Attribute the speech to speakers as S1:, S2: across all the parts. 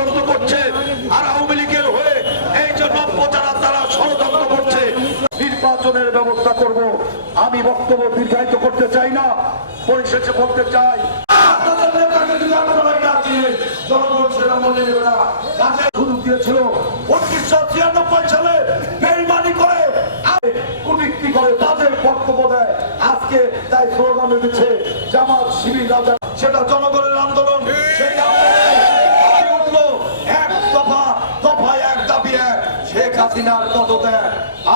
S1: ষড়যন্ত্র করছে আর আওয়ামী লীগের হয়ে এই জন্য প্রচারার দ্বারা ষড়যন্ত্র করছে, নির্বাচনের ব্যবস্থা করব। আমি বক্তব্য দীর্ঘায়িত করতে চাই না, পরিশেষে বলতে চাই জনগণ দিয়েছিল উনিশশো ছিয়ানব্বই সালে বেইমানি করে কুটিক্তি করে তাদের বক্তব্য দেয়। আজকে তাই দিচ্ছে জামাত সেটা জনগণের শেখ হাসিনার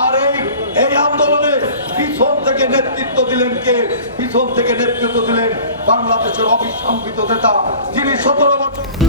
S1: আর এই এই আন্দোলনে পিছন থেকে নেতৃত্ব দিলেন কে? পিছন থেকে নেতৃত্ব দিলেন বাংলাদেশের অবিসম্পিত নেতা, যিনি সতেরো বছর